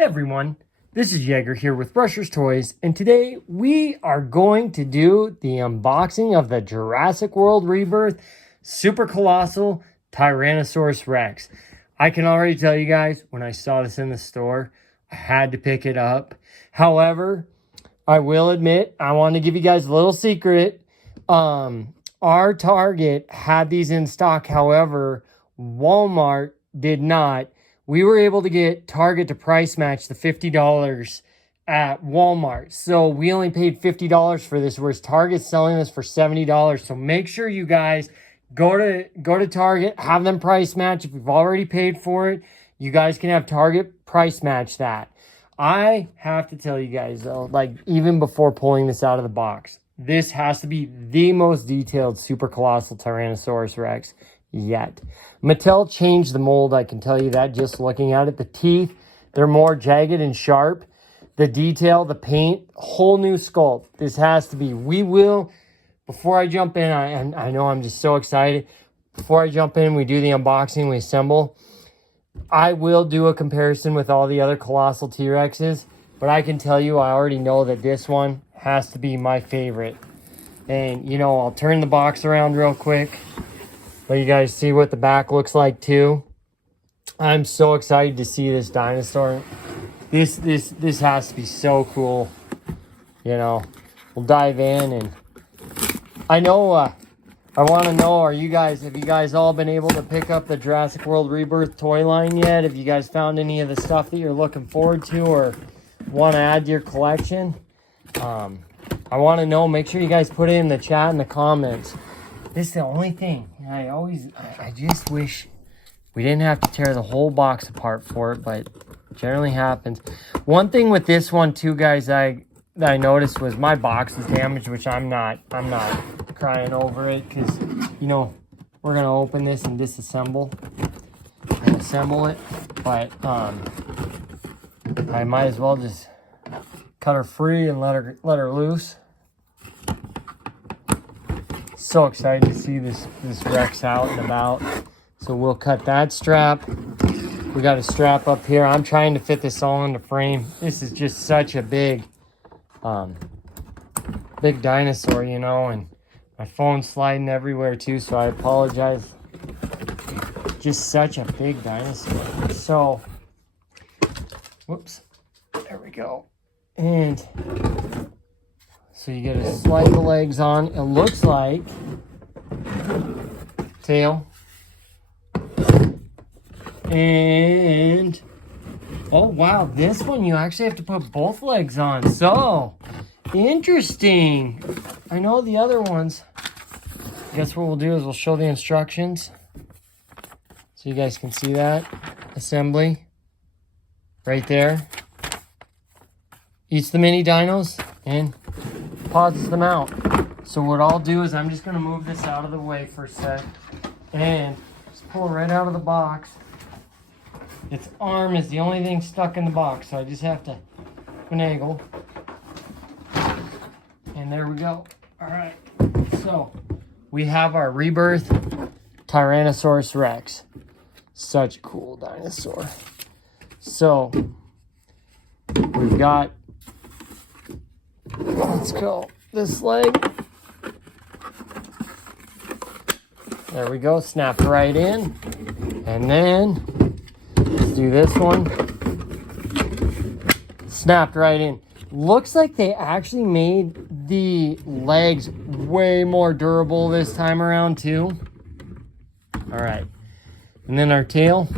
Everyone, this is Jaeger here with Brushers Toys, and today we are going to do the unboxing of the Jurassic World Rebirth Super Colossal Tyrannosaurus Rex. I can already tell you guys, when I saw this in the store, I had to pick it up. However, I will admit, I want to give you guys a little secret. Our Target had these in stock, however, Walmart did not. We were able to get Target to price match the $50 at Walmart. So we only paid $50 for this, whereas Target's selling this for $70. So make sure you guys go to Target, have them price match. If you've already paid for it, you guys can have Target price match that. I have to tell you guys though, like even before pulling this out of the box, this has to be the most detailed Super Colossal Tyrannosaurus Rex yet. Mattel changed the mold, I can tell you that just looking at it. The teeth, they're more jagged and sharp. The detail, the paint, whole new sculpt. This has to be. We will, before I jump in, I know I'm just so excited. Before I jump in, we do the unboxing, we assemble. I will do a comparison with all the other Colossal T-Rexes, but I can tell you, I already know that this one has to be my favorite. And, you know, I'll turn the box around real quick. Let you guys see what the back looks like too. I'm so excited to see this dinosaur. This has to be so cool. You know, we'll dive in, and I know I want to know, have you guys all been able to pick up the Jurassic World Rebirth toy line yet? Have you guys found any of the stuff that you're looking forward to or want to add to your collection? I want to know. Make sure you guys put it in the chat and the comments. This is the only thing. I just wish we didn't have to tear the whole box apart for it, but it generally happens. One thing with this one too, guys, that I noticed was my box is damaged, which I'm not crying over it, because you know we're gonna open this and disassemble and assemble it, but I might as well just cut her free and let her loose. So excited to see this Rex out and about. So we'll cut that strap. We got a strap up here. I'm trying to fit this all in the frame. This is just such a big dinosaur, you know, and my phone's sliding everywhere too, so I apologize. Just such a big dinosaur. So, whoops, there we go. And so you gotta slide the legs on. It looks like tail. And oh wow, this one you actually have to put both legs on. So interesting. I know the other ones. I guess what we'll do is we'll show the instructions so you guys can see that. Assembly right there. Eats the mini dinos and pauses them out. So what I'll do is I'm just going to move this out of the way for a sec and just pull it right out of the box. Its arm is the only thing stuck in the box, so I just have to finagle. And there we go. All right, so we have our Rebirth Tyrannosaurus Rex. Such a cool dinosaur. So we've got, let's go, this leg. There we go, snap right in. And then, let's do this one. Snapped right in. Looks like they actually made the legs way more durable this time around too. All right. And then our tail.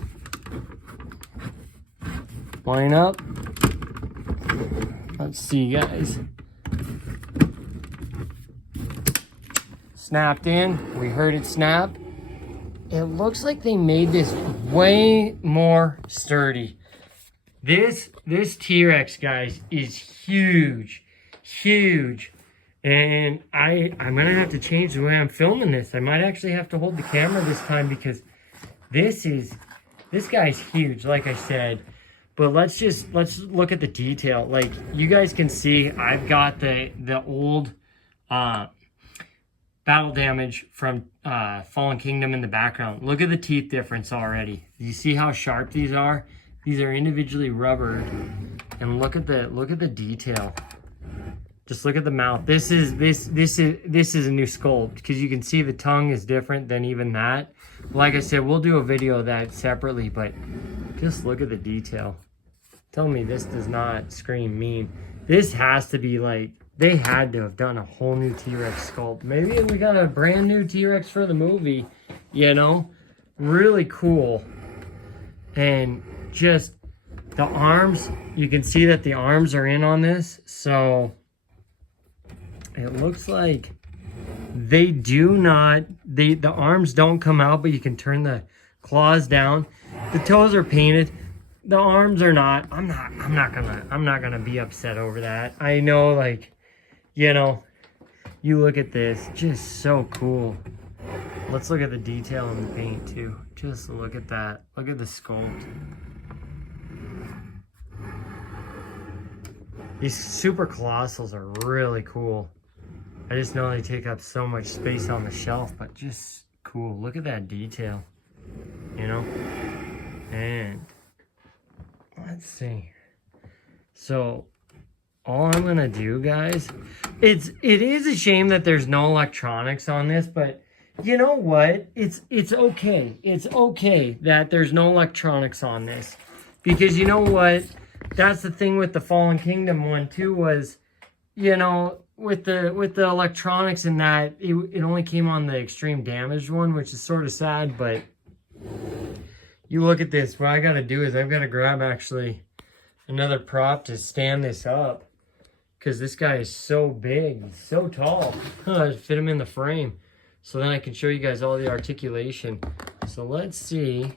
Line up. Let's see, guys. Snapped in. We heard it snap. It looks like they made this way more sturdy. This T-Rex, guys, is huge. Huge. And I'm going to have to change the way I'm filming this. I might actually have to hold the camera this time because this guy's huge, like I said. But let's look at the detail. Like, you guys can see, I've got the old battle damage from Fallen Kingdom in the background. Look at the teeth difference already. You see how sharp these are? These are individually rubbered, and look at the detail. Just look at the mouth. This is a new sculpt, because you can see the tongue is different than even that. Like I said, we'll do a video of that separately, but just look at the detail. Tell me this does not scream mean. This has to be like, they had to have done a whole new T-Rex sculpt. Maybe we got a brand new T-Rex for the movie, you know? Really cool. And just the arms, you can see that the arms are in on this. So it looks like they do not, the arms don't come out, but you can turn the claws down. The toes are painted. The arms are not. I'm not gonna be upset over that. I know, like, you know, you look at this, just so cool. Let's look at the detail in the paint too. Just look at that. Look at the sculpt. These Super Colossals are really cool. I just know they take up so much space on the shelf, but just cool. Look at that detail, you know? And let's see. So all I'm gonna do, guys, it is a shame that there's no electronics on this, but you know what? It's okay. It's okay that there's no electronics on this, because you know what? That's the thing with the Fallen Kingdom one too, was, you know, with the electronics and that, it only came on the extreme damaged one, which is sort of sad. But you look at this, what I got to do is I've got to grab actually another prop to stand this up, because this guy is so big, he's so tall. Fit him in the frame, so then I can show you guys all the articulation. So let's see.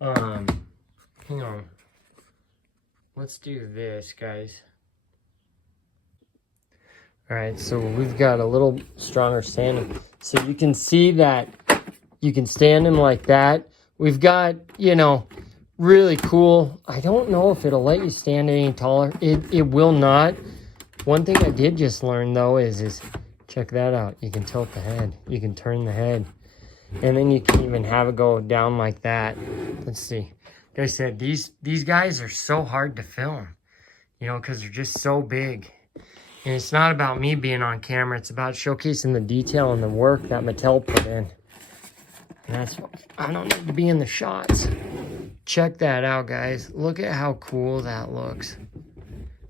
Hang on. Let's do this, guys. All right, so we've got a little stronger stand. So you can see that you can stand him like that. We've got, you know, really cool. I don't know if it'll let you stand any taller. It will not. One thing I did just learn though is check that out. You can tilt the head. You can turn the head. And then you can even have it go down like that. Let's see. Like I said, these guys are so hard to film, you know, because they're just so big. And it's not about me being on camera. It's about showcasing the detail and the work that Mattel put in. And that's what, I don't need to be in the shots. Check that out, guys. Look at how cool that looks.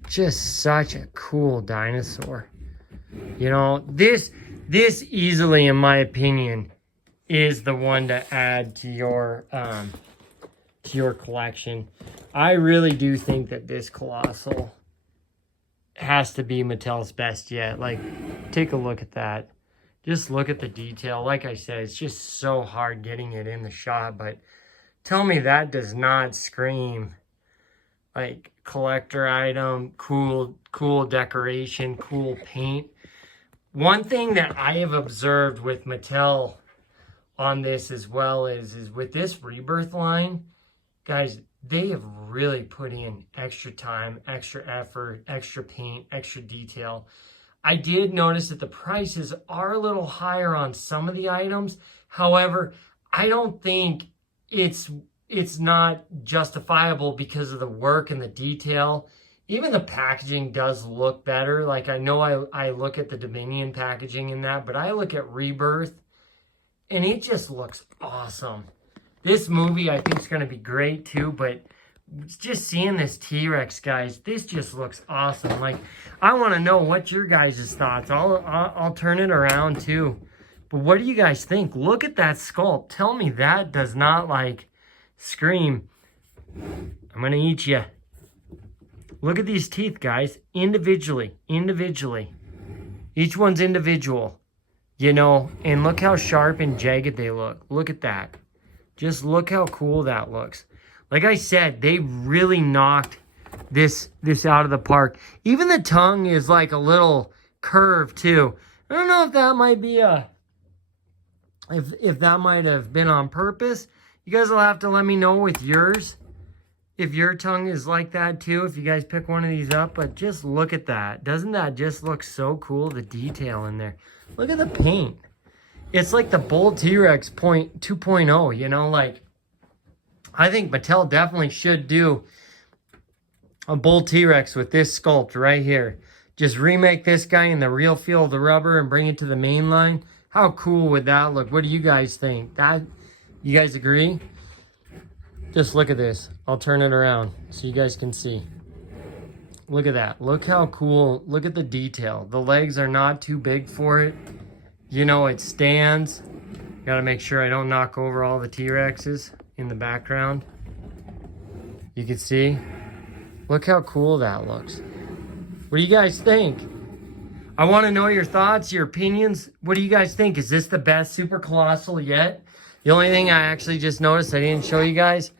Just such a cool dinosaur. You know, this easily, in my opinion, is the one to add to your collection. I really do think that this Colossal has to be Mattel's best yet. Like, take a look at that. Just look at the detail. Like I said, it's just so hard getting it in the shot, but tell me that does not scream like collector item, cool decoration, cool paint. One thing that I have observed with Mattel on this as well is with this Rebirth line, guys, they have really put in extra time, extra effort, extra paint, extra detail. I did notice that the prices are a little higher on some of the items. However, I don't think it's not justifiable because of the work and the detail. Even the packaging does look better. Like, I know I look at the Dominion packaging in that, but I look at Rebirth and it just looks awesome. This movie, I think, is going to be great too, but just seeing this T-Rex, guys, this just looks awesome. Like, I want to know what your guys' thoughts. I'll turn it around too. But what do you guys think? Look at that sculpt. Tell me that does not, like, scream, I'm going to eat you. Look at these teeth, guys. Individually. Each one's individual, you know, and look how sharp and jagged they look. Look at that. Just look how cool that looks. Like I said, they really knocked this out of the park. Even the tongue is like a little curved too. I don't know if that might be if that might have been on purpose. You guys will have to let me know with yours if your tongue is like that too, if you guys pick one of these up. But just look at that. Doesn't that just look so cool, the detail in there? Look at the paint. It's like the Bull T-Rex 2.0, you know, like, I think Mattel definitely should do a bull T-Rex with this sculpt right here. Just remake this guy in the real feel of the rubber and bring it to the main line. How cool would that look? What do you guys think? You guys agree? Just look at this. I'll turn it around so you guys can see. Look at that. Look how cool. Look at the detail. The legs are not too big for it. You know, it stands. Gotta make sure I don't knock over all the T-Rexes in the background. You can see. Look how cool that looks. What do you guys think? I want to know your thoughts, your opinions. What do you guys think? Is this the best Super Colossal yet? The only thing I actually just noticed I didn't show you guys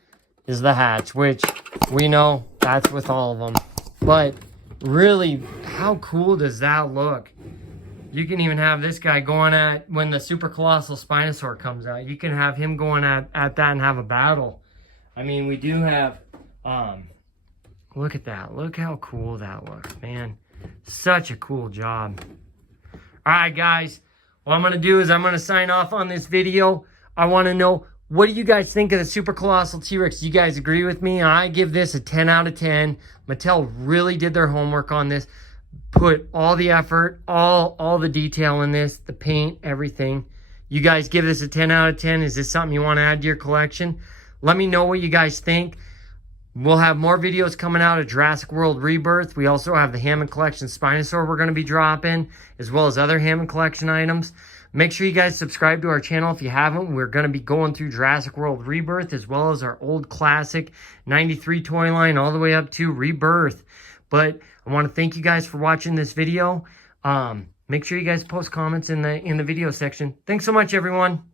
is the hatch, which we know that's with all of them. But really, how cool does that look? You can even have this guy going at, when the Super Colossal Spinosaur comes out, you can have him going at that and have a battle. I mean, we do have, look at that. Look how cool that looks, man. Such a cool job. All right, guys. What I'm going to do is I'm going to sign off on this video. I want to know, what do you guys think of the Super Colossal T-Rex? You guys agree with me? I give this a 10 out of 10. Mattel really did their homework on this. Put all the effort, all the detail in this, the paint, everything. You guys give this a 10 out of 10. Is this something you want to add to your collection? Let me know what you guys think. We'll have more videos coming out of Jurassic World Rebirth. We also have the Hammond Collection Spinosaur we're going to be dropping, as well as other Hammond Collection items. Make sure you guys subscribe to our channel if you haven't. We're going to be going through Jurassic World Rebirth, as well as our old classic 93 toy line, all the way up to Rebirth. But I want to thank you guys for watching this video. Make sure you guys post comments in the video section. Thanks so much, everyone.